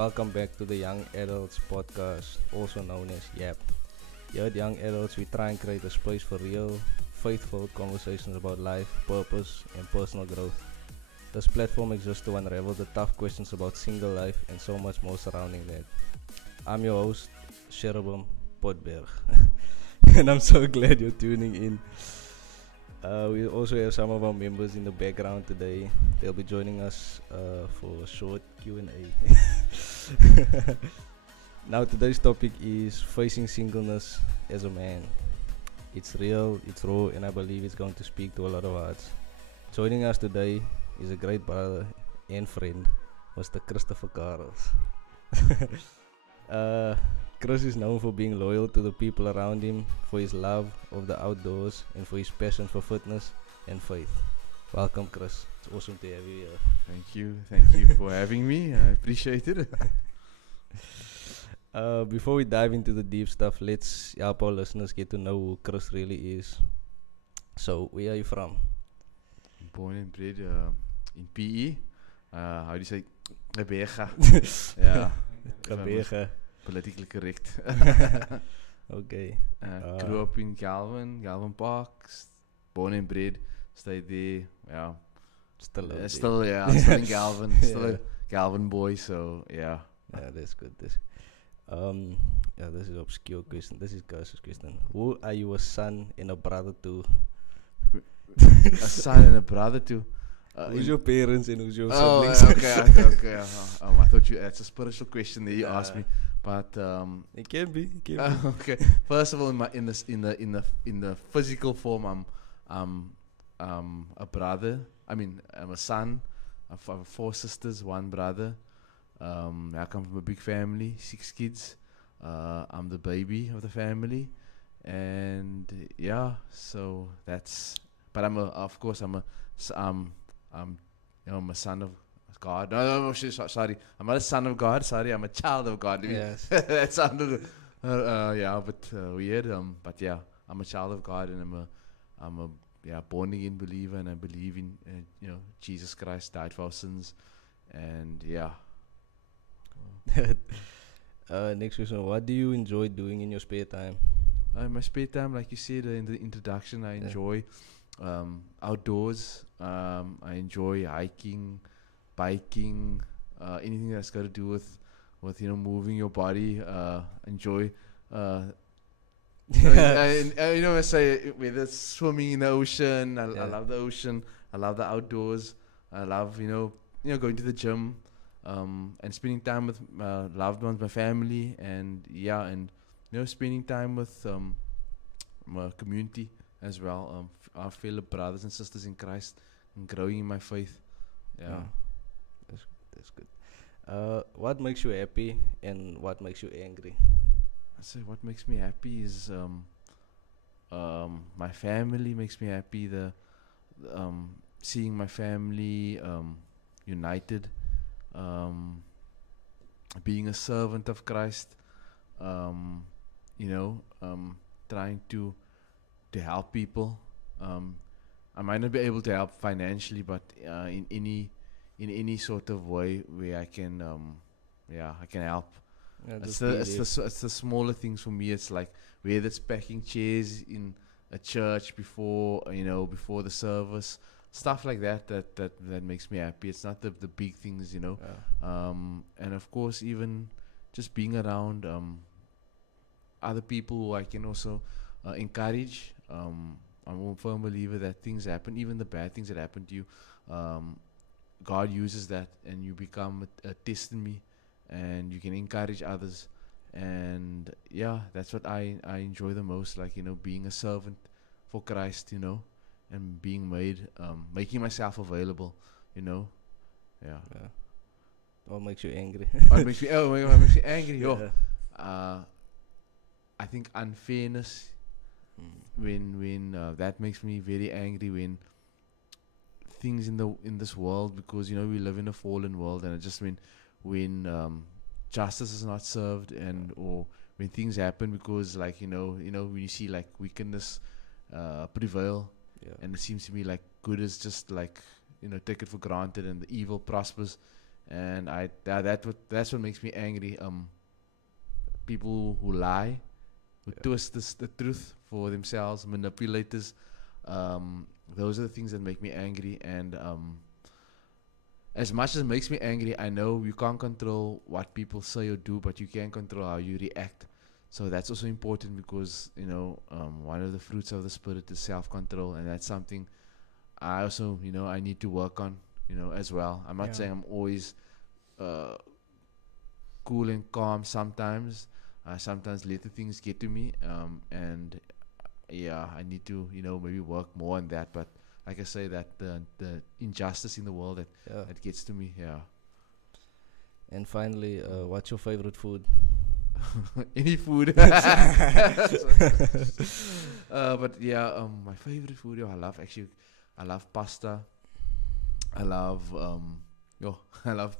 welcome back to the Young Adults podcast, also known as YAP. Here at Young Adults, we try and create a space for real, faithful conversations about life, purpose, and personal growth. This platform exists to unravel the tough questions about single life and so much more surrounding that. I'm your host, Sherabum Potberg, and I'm so glad you're tuning in. We also have some of our members in the background today. They'll be joining us for a short Q&A. Now today's topic is facing singleness as a man. It's real, it's raw, and I believe it's going to speak to a lot of hearts. Joining us today is a great brother and friend, Mr. Christopher Karels. Chris is known for being loyal to the people around him, for his love of the outdoors, and for his passion for fitness and faith. Welcome, Chris. It's awesome to have you here. Thank you for having me. I appreciate it. Before we dive into the deep stuff, let's help our listeners get to know who Chris really is. So, where are you from? Born and bred in PE. How do you say? Gqeberha. Yeah. Gqeberha. Politically correct. Okay. Grew up in Galvin Park. Born and bred. Stayed there. Yeah. Still still in Galvin. Still a Galvin boy. So yeah. Yeah, that's good. This is an obscure question. This is Gus's question. Who are you a son and a brother to? A son and a brother to. Who's your parents and who's your siblings? siblings? Okay. I thought that's a spiritual question that you asked me, but it can be. Okay. First of all, in the physical form, I'm a brother. I'm a son. I have 4 sisters, 1 brother. I come from a big family, 6 kids. I'm the baby of the family, and yeah. So that's. But I'm a son of God. No, sorry. I'm not a son of God. Sorry, I'm a child of God. Yes. That sounded, a bit weird. But yeah, I'm a child of God, and I'm a born again believer, and I believe in Jesus Christ died for our sins, and yeah. Next question: what do you enjoy doing in your spare time? In my spare time, like you said in the introduction, I enjoy outdoors. I enjoy hiking, biking, anything that's got to do with moving your body. Enjoy. I say whether it's swimming in the ocean. I love the ocean. I love the outdoors. I love going to the gym, and spending time with my loved ones, my family, and spending time with my community as well. Our fellow brothers and sisters in Christ, and growing in my faith. Yeah. That's good. What makes you happy and what makes you angry? I say what makes me happy is my family makes me happy. The seeing my family united, being a servant of Christ, trying to help people. I might not be able to help financially, but in any sort of way where I can help. It's the smaller things for me. It's like whether it's packing chairs in a church before the service, stuff like that makes me happy. It's not the big things, and of course even just being around other people who I can also encourage. I'm a firm believer that things happen, even the bad things that happen to you. God uses that, and you become a testimony, and you can encourage others. And yeah, that's what I enjoy the most, being a servant for Christ, and being making myself available, Yeah. What makes you angry? What makes me angry? I think unfairness. When that makes me very angry, when things in this world, because we live in a fallen world, and it just when justice is not served, or when things happen because when you see wickedness prevail, and it seems to me like good is just take it for granted, and the evil prospers, and that's what makes me angry. People who lie, who twist the truth for themselves, manipulators. Those are the things that make me angry. And as much as it makes me angry, I know you can't control what people say or do, but you can control how you react. So that's also important because one of the fruits of the spirit is self-control, and that's something I also I need to work on as well. I'm not Yeah. saying I'm always cool and calm. Sometimes I sometimes let the things get to me, and yeah, I need to maybe work more on that. But like I say, that the injustice in the world Yeah. that gets to me. Yeah. And finally, what's your favorite food? Any food. But yeah, my favorite food. I love pasta. I love I love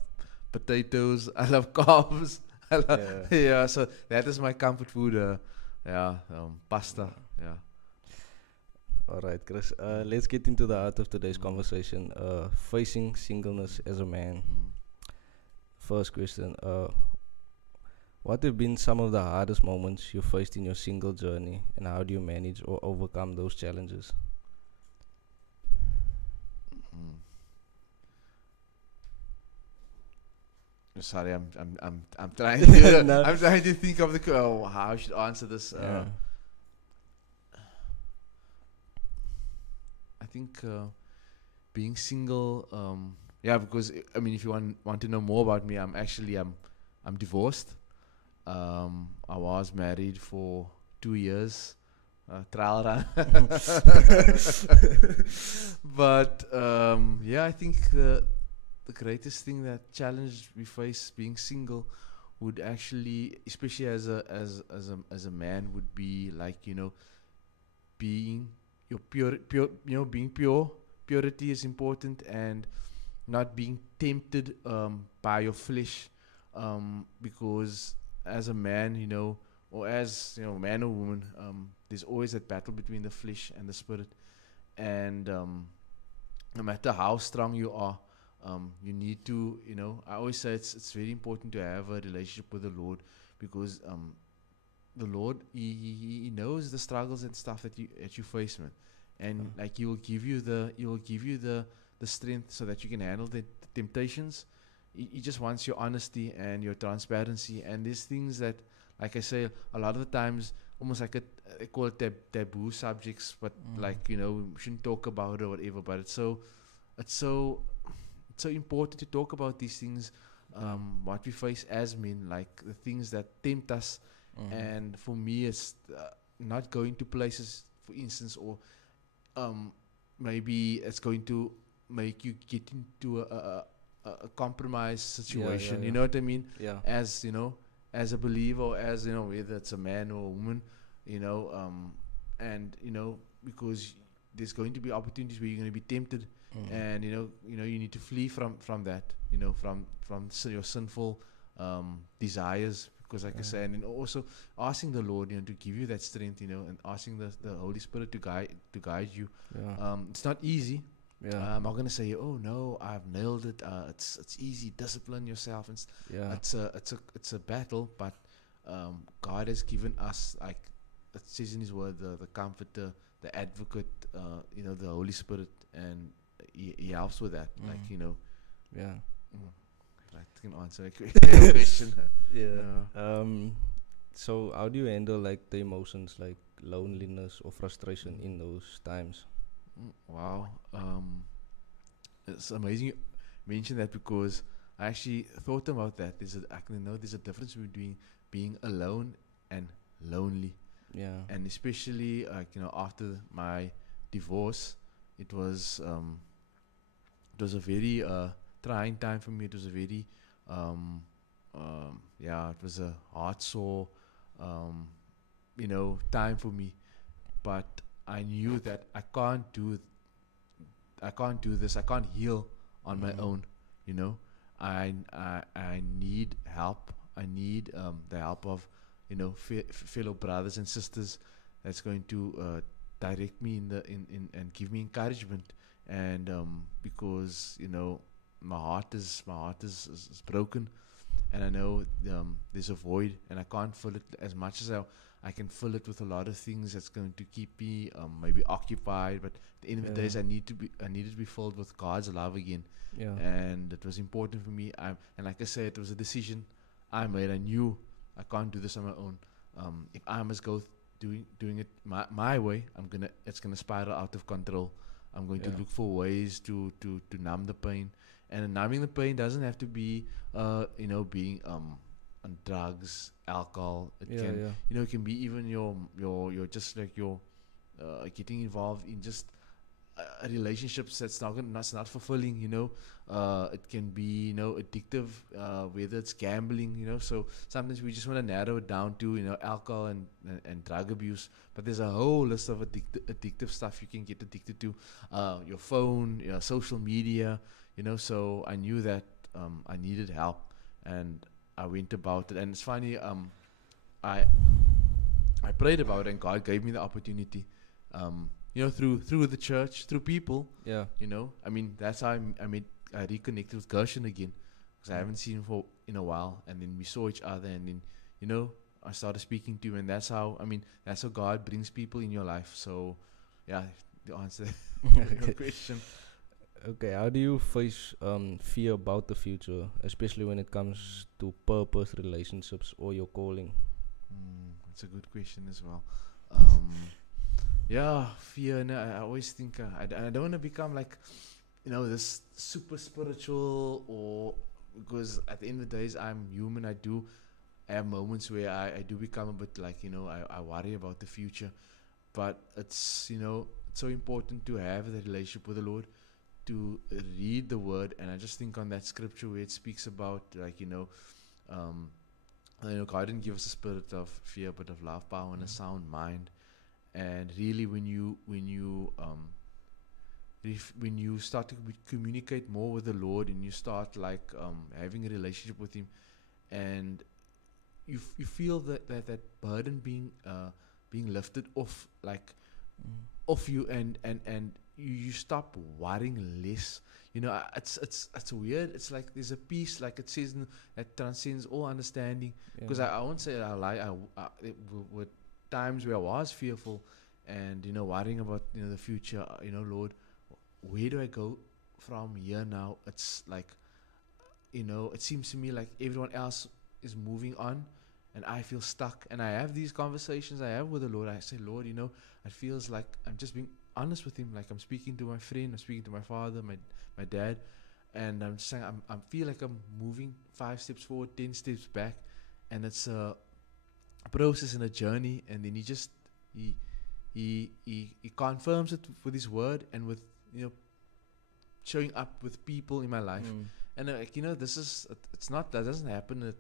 potatoes. I love carbs. I love, Yeah. yeah. So that is my comfort food. Pasta. Yeah. All right, Chris. Let's get into the heart of today's conversation. Facing singleness as a man. First question. What have been some of the hardest moments you faced in your single journey, and how do you manage or overcome those challenges? Mm. Sorry, I'm trying to No. I'm trying to think of how I should answer this. Yeah. I think being single, yeah, because I mean, if you want to know more about me, I'm divorced. I was married for 2 years, trial run. But yeah, I think the greatest thing that challenge we face being single would actually, especially as a man, would be like being your being pure. Purity is important, and not being tempted by your flesh, because as a man, or as man or woman, there's always that battle between the flesh and the spirit, and no matter how strong you are, you need to, I always say it's very important to have a relationship with the Lord, because the Lord, he knows the struggles and stuff that you face, man, and like He will give you the strength so that you can handle the temptations. He just wants your honesty and your transparency, and these things that, like I say, a lot of the times, almost like they call it taboo subjects, but like we shouldn't talk about it or whatever. But it's so important to talk about these things, what we face as men, like the things that tempt us. And for me, it's not going to places, for instance, or maybe it's going to make you get into a compromised situation. yeah. You know what I mean? Yeah. As as a believer, or as whether it's a man or a woman, and because there's going to be opportunities where you're going to be tempted, and you need to flee from that, your sinful desires, because like I say, and then also asking the Lord to give you that strength, and asking the Holy Spirit to guide you. Yeah. It's not easy. Yeah. I'm not gonna say, oh no, I've nailed it. It's easy. Discipline yourself, and Yeah. it's a battle. But God has given us, like it says in His Word, the Comforter, the Advocate, the Holy Spirit, and He helps with that. Like Yeah. I can answer a question. Yeah. So how do you handle like the emotions like loneliness or frustration in those times? Wow. It's amazing you mentioned that, because I actually thought about that. There's a difference between being alone and lonely. Yeah. And especially after my divorce, it was a very trying time for me. It was a very it was a heart sore time for me. But I knew that I can't do this. I can't heal on my own. I need help. I need the help of fellow brothers and sisters that's going to direct me in and give me encouragement. And because my heart is broken, and I know there's a void, and I can't fill it as much as I can fill it with a lot of things that's going to keep me maybe occupied. But at the end of the days, I needed to be filled with God's love again, Yeah. and it was important for me. And like I said, it was a decision I made. I knew I can't do this on my own. If I must go doing it my way, it's gonna spiral out of control. I'm going to Yeah. look for ways to numb the pain, and numbing the pain doesn't have to be being on drugs, alcohol. It Yeah. can Yeah. it can be even your just like your getting involved in just relationships that's not fulfilling. It can be addictive, whether it's gambling. So sometimes we just want to narrow it down to alcohol and drug abuse, but there's a whole list of addictive stuff you can get addicted to, your phone, social media. So I knew that I needed help, and I went about it. And it's funny, I prayed about it, and God gave me the opportunity. Through the church, through people. Yeah. I mean, that's how I reconnected with Gershon again, because I haven't seen him in a while, and then we saw each other, and then I started speaking to him, and that's how God brings people in your life. So, yeah, the answer to your question. Okay, how do you face fear about the future, especially when it comes to purpose, relationships, or your calling? That's a good question as well. Yeah, fear. And I always think I don't want to become like, this super spiritual, or because at the end of the days I'm human. I have moments where I do become a bit like I worry about the future, but it's it's so important to have the relationship with the Lord, to read the Word, and I just think on that scripture where it speaks about like God didn't give us a spirit of fear, but of love, power, and a sound mind. And really, when you start to communicate more with the Lord, and you start like having a relationship with Him, and you feel that burden being lifted off, like off you, and you stop worrying less. It's weird. It's like there's a peace, like it says, that transcends all understanding. Because I won't say I lie. It were times where I was fearful, and worrying about the future. Lord, where do I go from here now? It's like it seems to me like everyone else is moving on, and I feel stuck. And I have these conversations I have with the Lord. I say, Lord, it feels like I'm just being honest with Him. Like I'm speaking to my friend, I'm speaking to my father, my dad, and I'm just saying I feel like I'm moving 5 steps forward, 10 steps back, and it's a process and a journey. And then he confirms it with His word, and with showing up with people in my life. And this is that doesn't happen at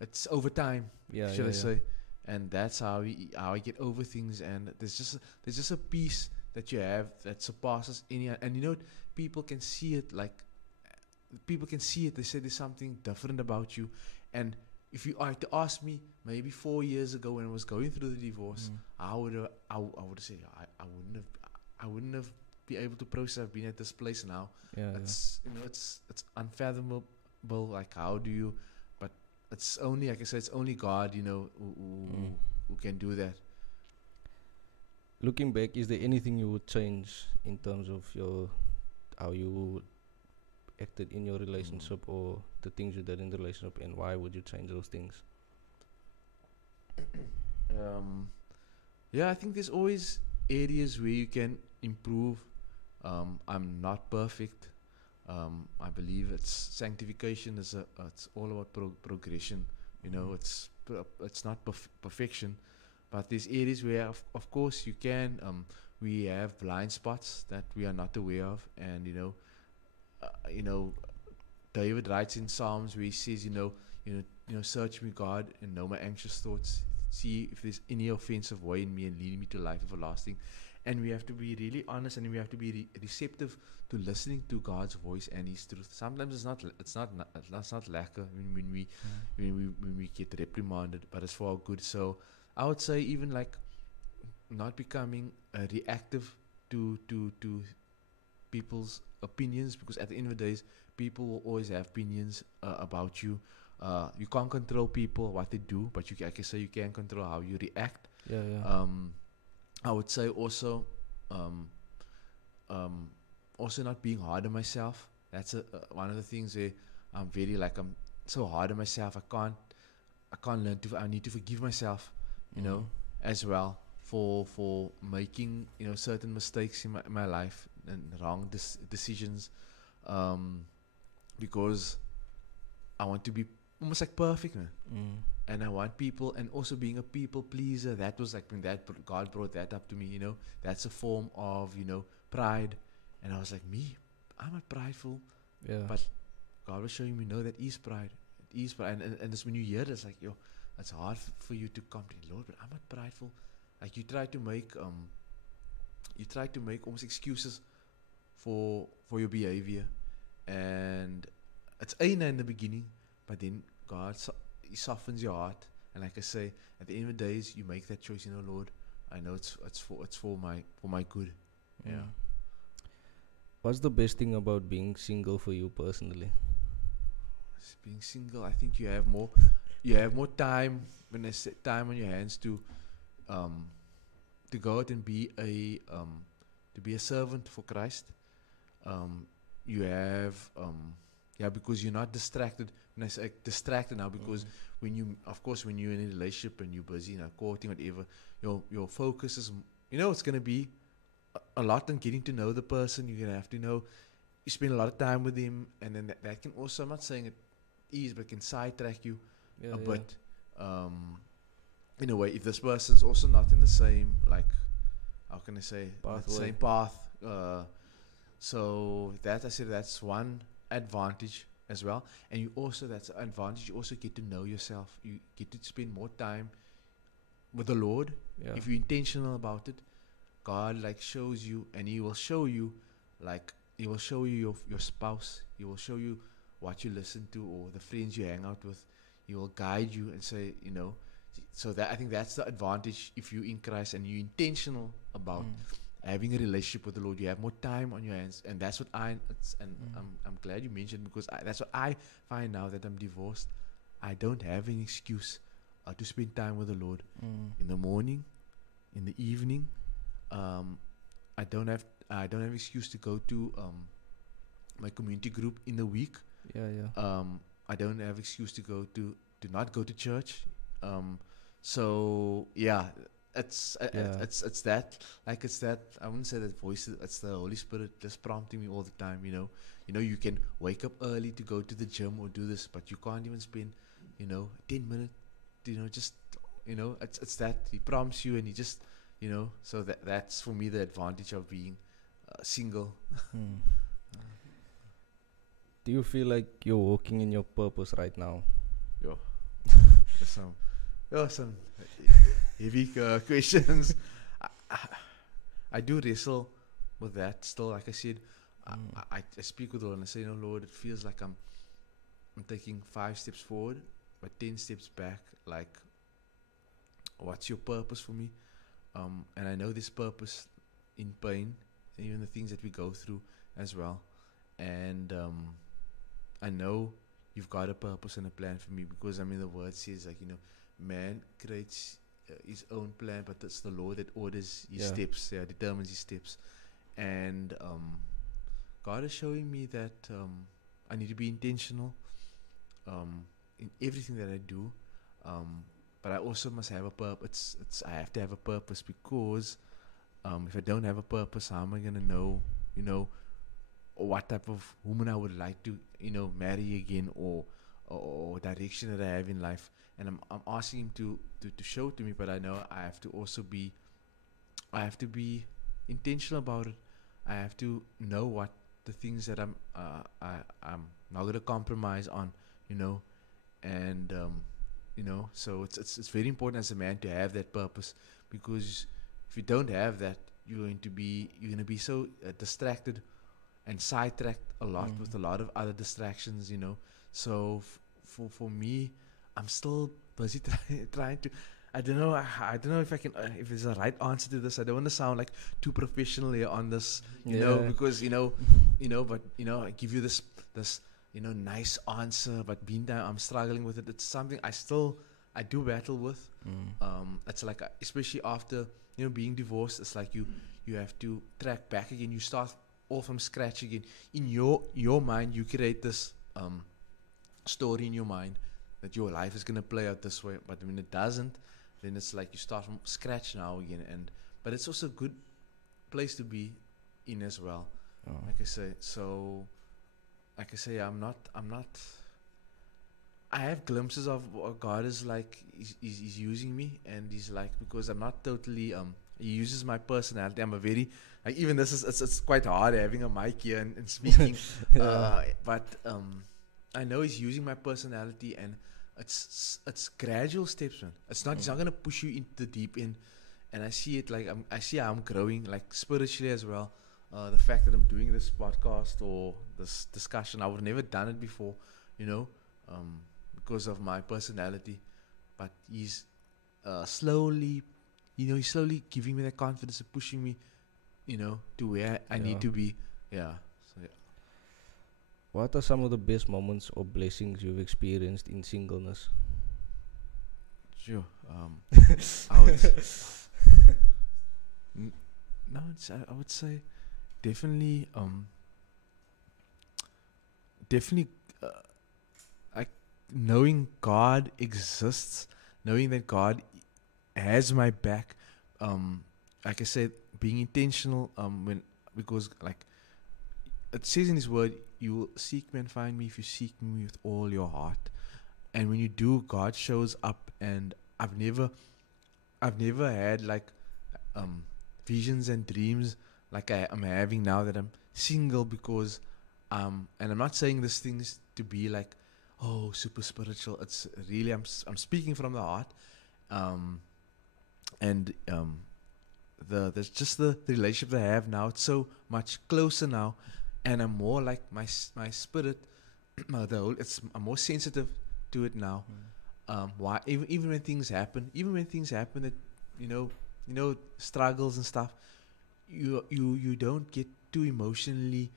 it's over time, should I say. And that's how I get over things. And there's just a peace that you have that surpasses any. And people can see it. They say there's something different about you. And if you are to ask me, maybe 4 years ago when I was going through the divorce, I would say I wouldn't have been able to process. I've been at this place now. It's unfathomable. Like, how do you? But it's only, like I said, it's only God, who can do that. Looking back, is there anything you would change in terms of how you acted in your relationship, or the things you did in the relationship, and why would you change those things? I think there's always areas where you can improve. I'm not perfect. I believe sanctification is it's all about progression. It's not perfection, but there's areas where of course you can. We have blind spots that we are not aware of, and David writes in Psalms where he says, search me, God, and know my anxious thoughts. See if there's any offensive way in me, and lead me to life everlasting. And we have to be really honest, and we have to be receptive to listening to God's voice and His truth. Sometimes it's not lacquer when we get reprimanded, but it's for our good. So I would say even like not becoming reactive to people's opinions, because at the end of the day, people will always have opinions about you. You can't control people what they do, but I can say you can control how you react. Yeah, yeah. I would say also, also not being hard on myself. That's one of the things where I'm so hard on myself. I can't learn to. I need to forgive myself, you know, as well for making certain mistakes in my life and wrong decisions, because I want to be almost like perfect, man. And I want people, and also being a people pleaser. That was like when God brought that up to me. That's a form of pride, and I was like, I'm not prideful, Yeah. but God was showing me, no, that is pride. It is pride, and this when you hear it, it's like, it's hard for you to come to the Lord, but I'm not prideful. Like you try to make almost excuses for your behavior, and it's aina in the beginning, but then God He softens your heart, and like I say, at the end of the days, you make that choice. Lord, I know it's for my good. Yeah. What's the best thing about being single for you personally? Being single, I think you have more time. When I say time on your hands to go out and be a servant for Christ. You have because you're not distracted. When I say distracted now, because when you're in a relationship and you're busy, courting, whatever, your focus is, it's gonna be a lot on getting to know the person. You're gonna have to you spend a lot of time with him, and then that can also, I'm not saying it is, but it can sidetrack you a bit. In a way, if this person's also not in the same, like, how can I say, same path. So that, I said, that's one advantage as well. And that's an advantage. You also get to know yourself. You get to spend more time with the Lord. Yeah. If you're intentional about it, God shows you, and He will show you, He will show you your spouse. He will show you what you listen to or the friends you hang out with. He will guide you and say, so that I think that's the advantage if you're in Christ and you're intentional about having a relationship with the Lord. You have more time on your hands, and that's what I'm glad you mentioned, because that's what I find now that I'm divorced. I don't have an excuse to spend time with the Lord in the morning, in the evening. I don't have excuse to go to my community group in the week. I don't have excuse to go to not go to church. So yeah, it's that, it's that, I wouldn't say that voice, it's the Holy Spirit just prompting me all the time. You can wake up early to go to the gym or do this, but you can't even spend 10 minutes, it's that He prompts you, and He just so that's for me the advantage of being single. Do you feel like you're walking in your purpose right now? There's some heavy questions. I do wrestle with that still. Like I said, I speak with the Lord and I say, Lord, it feels like I'm taking 5 steps forward, but 10 steps back. Like, what's your purpose for me? And I know this purpose in pain, and even the things that we go through as well. And I know You've got a purpose and a plan for me, because the word says, man creates his own plan, but it's the Lord that orders his steps, determines his steps. And God is showing me that I need to be intentional in everything that I do, but I also must have a purpose. I have to have a purpose, because if I don't have a purpose, how am I gonna know, what type of woman I would like to, marry again, or direction that I have in life? And I'm asking Him to show to me, but I know I have to also be intentional about it. I have to know what the things that I'm not gonna compromise on, and so it's very important as a man to have that purpose, because if you don't have that, you're gonna be so distracted and sidetracked a lot with a lot of other distractions, So for me, I'm still busy trying to I don't know. I don't know if I can. If there's a right answer to this. I don't want to sound like too professional here on this. You know, because but I give you this nice answer. But meantime, I'm struggling with it. It's something I do battle with. It's like especially after being divorced. It's like you have to track back again. You start all from scratch again. In your mind, you create this story in your mind that your life is gonna play out this way. But when it doesn't, then it's like you start from scratch now again. But it's also a good place to be in as well. Like I say, I'm not. I have glimpses of what God is like. He's using me, and he's like, because I'm not totally. He uses my personality. I'm a very even this is it's quite hard having a mic here and speaking. But I know he's using my personality, and it's gradual steps, man. It's not. He's not gonna push you into the deep end. And I see it like I see how I'm growing, like spiritually as well. The fact that I'm doing this podcast or this discussion, I would have never done it before, because of my personality. But he's slowly, he's slowly giving me that confidence and pushing me, to where I need to be. Yeah. So yeah. What are some of the best moments or blessings you've experienced in singleness? Sure. I would say definitely like knowing God exists, knowing that God has my back. Like I said, being intentional. Because like it says in His Word, you will seek me and find me if you seek me with all your heart. And when you do, God shows up. And I've never had like visions and dreams like I'm having now that I'm single, because and I'm not saying these things to be like super spiritual. It's really I'm speaking from the heart. There's just the relationship that I have now. It's so much closer now, and I'm more like my spirit. I'm more sensitive to it now. Why even when things happen that struggles and stuff, you don't get too emotionally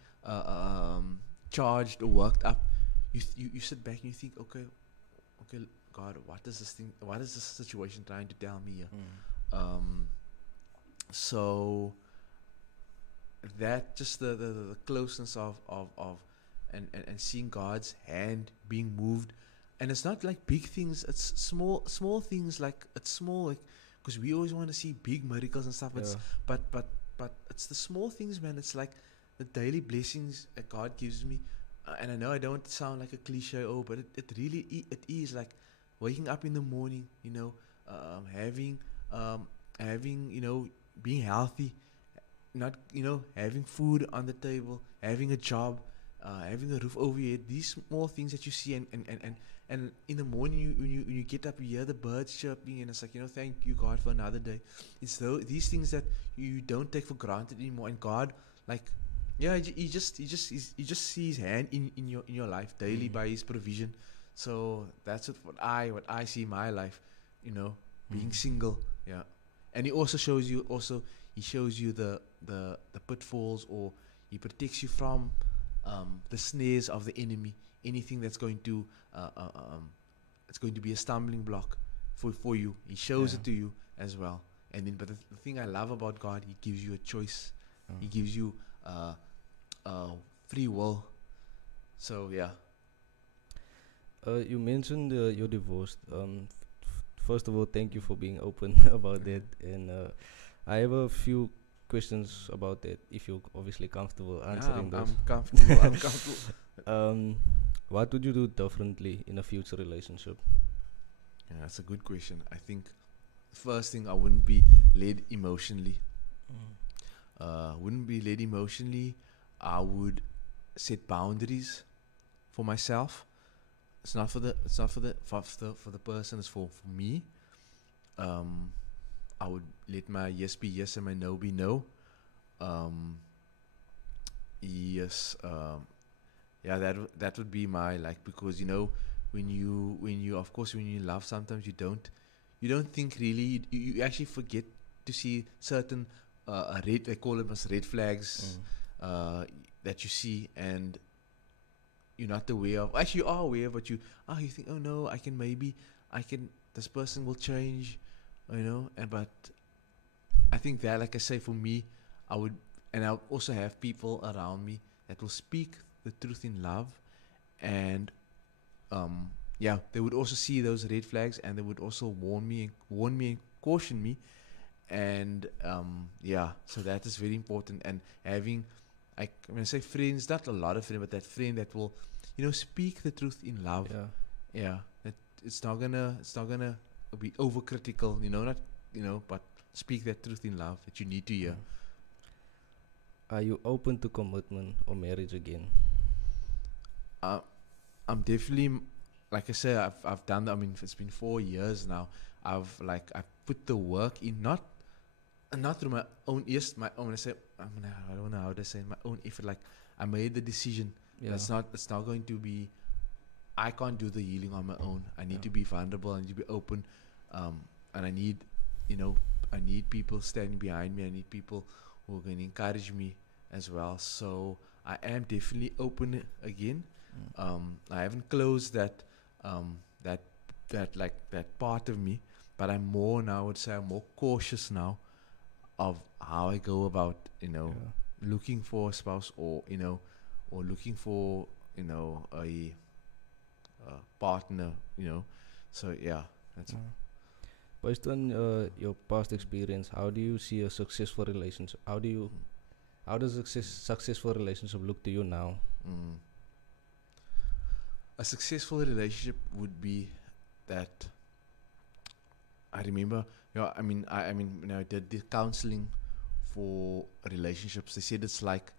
charged or worked up. You sit back and you think, okay, God, what is this situation trying to tell me here? So that just the closeness of and seeing God's hand being moved. And it's not like big things, it's small things, like it's small, like, because we always want to see big miracles and stuff. But it's the small things, man. It's like the daily blessings that God gives me. And I know I don't sound like a cliche, but it really it is like waking up in the morning, having being healthy, not having food on the table, having a job, having a roof over your head. These small things that you see, and in the morning when you get up, you hear the birds chirping, and it's like, thank you, God, for another day. It's these things that you don't take for granted anymore. And God, like, he just sees His hand in your life daily by His provision. So that's what I see in my life, being single. Yeah. And He also shows you the pitfalls, or He protects you from the snares of the enemy. Anything that's going to it's going to be a stumbling block for you, He shows it to you as well. And then, but the thing I love about God, He gives you a choice. He gives you free will. So yeah. You mentioned you're divorced. First of all, thank you for being open about that. And I have a few questions about that, if you're obviously comfortable answering those. I'm comfortable. What would you do differently in a future relationship? Yeah, that's a good question. I think the first thing, I wouldn't be led emotionally. I would set boundaries for myself. It's not for the person. It's for me. I would let my yes be yes and my no be no. Yes. Yeah, that would be my, like, because when you of course when you love, sometimes you don't you don't think really. You actually forget to see certain red. They call them as red flags that you see, and you're not aware of. Actually, you are aware, but you think, oh no, I can. This person will change, but I think that, like I say, for me, I'll also have people around me that will speak the truth in love, and they would also see those red flags, and they would also warn me and caution me, and so that is very important. And having, like, when I say friends, not a lot of friends, but that friend that will, speak the truth in love. That it's not gonna be overcritical, but speak that truth in love that you need to hear. Are you open to commitment or marriage again? I'm definitely, like I said, I've done that. I mean, it's been 4 years now. I've put the work in, not through my own. Yes, my own. I don't know how to say it, my own effort. Like, I made the decision. Yeah. It's not going to be. I can't do the healing on my own. I need to be vulnerable. I need to be open, and I need people standing behind me. I need people who are going to encourage me as well. So I am definitely open again. I haven't closed that part of me, but I'm more now. I would say I'm more cautious now of how I go about looking for a spouse, or looking for a partner. So that's. Based on your past experience, how do you see a successful relationship? How does a successful relationship look to you now? A successful relationship would be that. I remember, when I did the counseling for relationships, they said it's like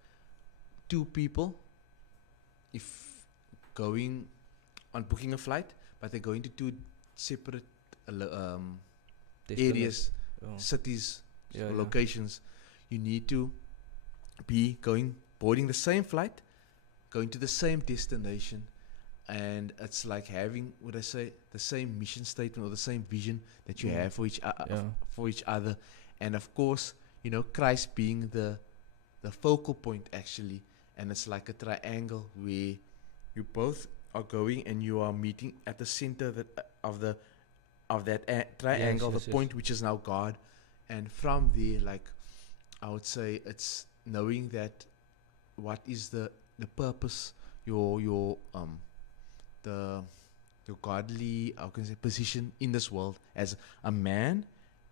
two people, if going on booking a flight, but they're going to two separate areas, cities, locations. You need to be boarding the same flight, going to the same destination, and it's like having, would I say, the same mission statement or the same vision that you have for each other, and of course, Christ being the focal point actually, and it's like a triangle where you both are going and you are meeting at the center of that triangle, the point which is now God, and from there, like, I would say it's knowing that what is the purpose, your godly, how can I say, position in this world as a man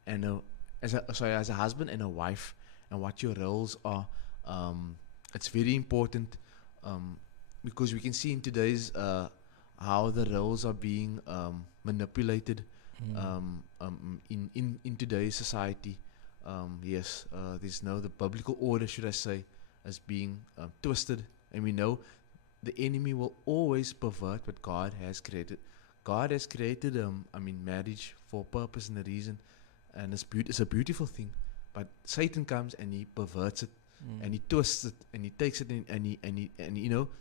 and as a husband and a wife, and what your roles are. It's very important, because we can see in today's how the roles are being manipulated in today's society. There's the biblical order, should I say, as being twisted, and we know the enemy will always pervert what God has created. God has created marriage for a purpose and a reason, and it's a beautiful thing. But Satan comes and he perverts it, and he twists it, and he takes it and he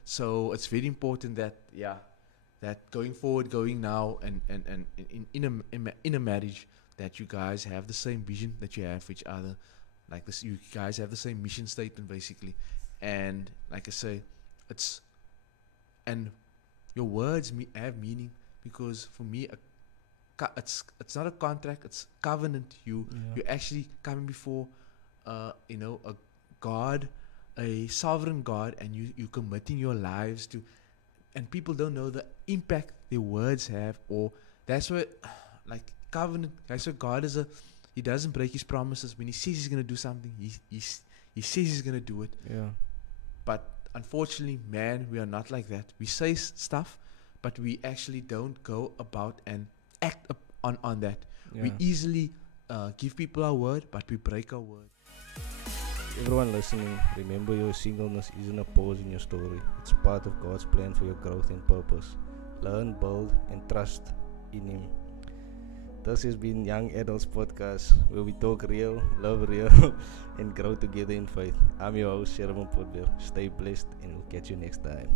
so it's very important that going forward, going now, and in a marriage, that you guys have the same vision that you have for each other, like this. You guys have the same mission statement basically, and like I say, and your words have meaning, because for me, it's not a contract, it's covenant. You're actually coming before a God, a sovereign God, and you committing your lives to, and people don't know the impact their words have, or that's what, like, covenant. That's what God is. He doesn't break his promises. When he says he's gonna do something, he says he's gonna do it. But unfortunately, man, we are not like that. We say stuff, but we actually don't go about and act on that. We easily give people our word, but we break our word. Everyone listening, remember, your singleness isn't a pause in your story. It's part of God's plan for your growth and purpose. Learn, build, and trust in Him. This has been Young Adults Podcast, where we talk real, love real, and grow together in faith. I'm your host, Sherman Potbeer. Stay blessed, and we'll catch you next time.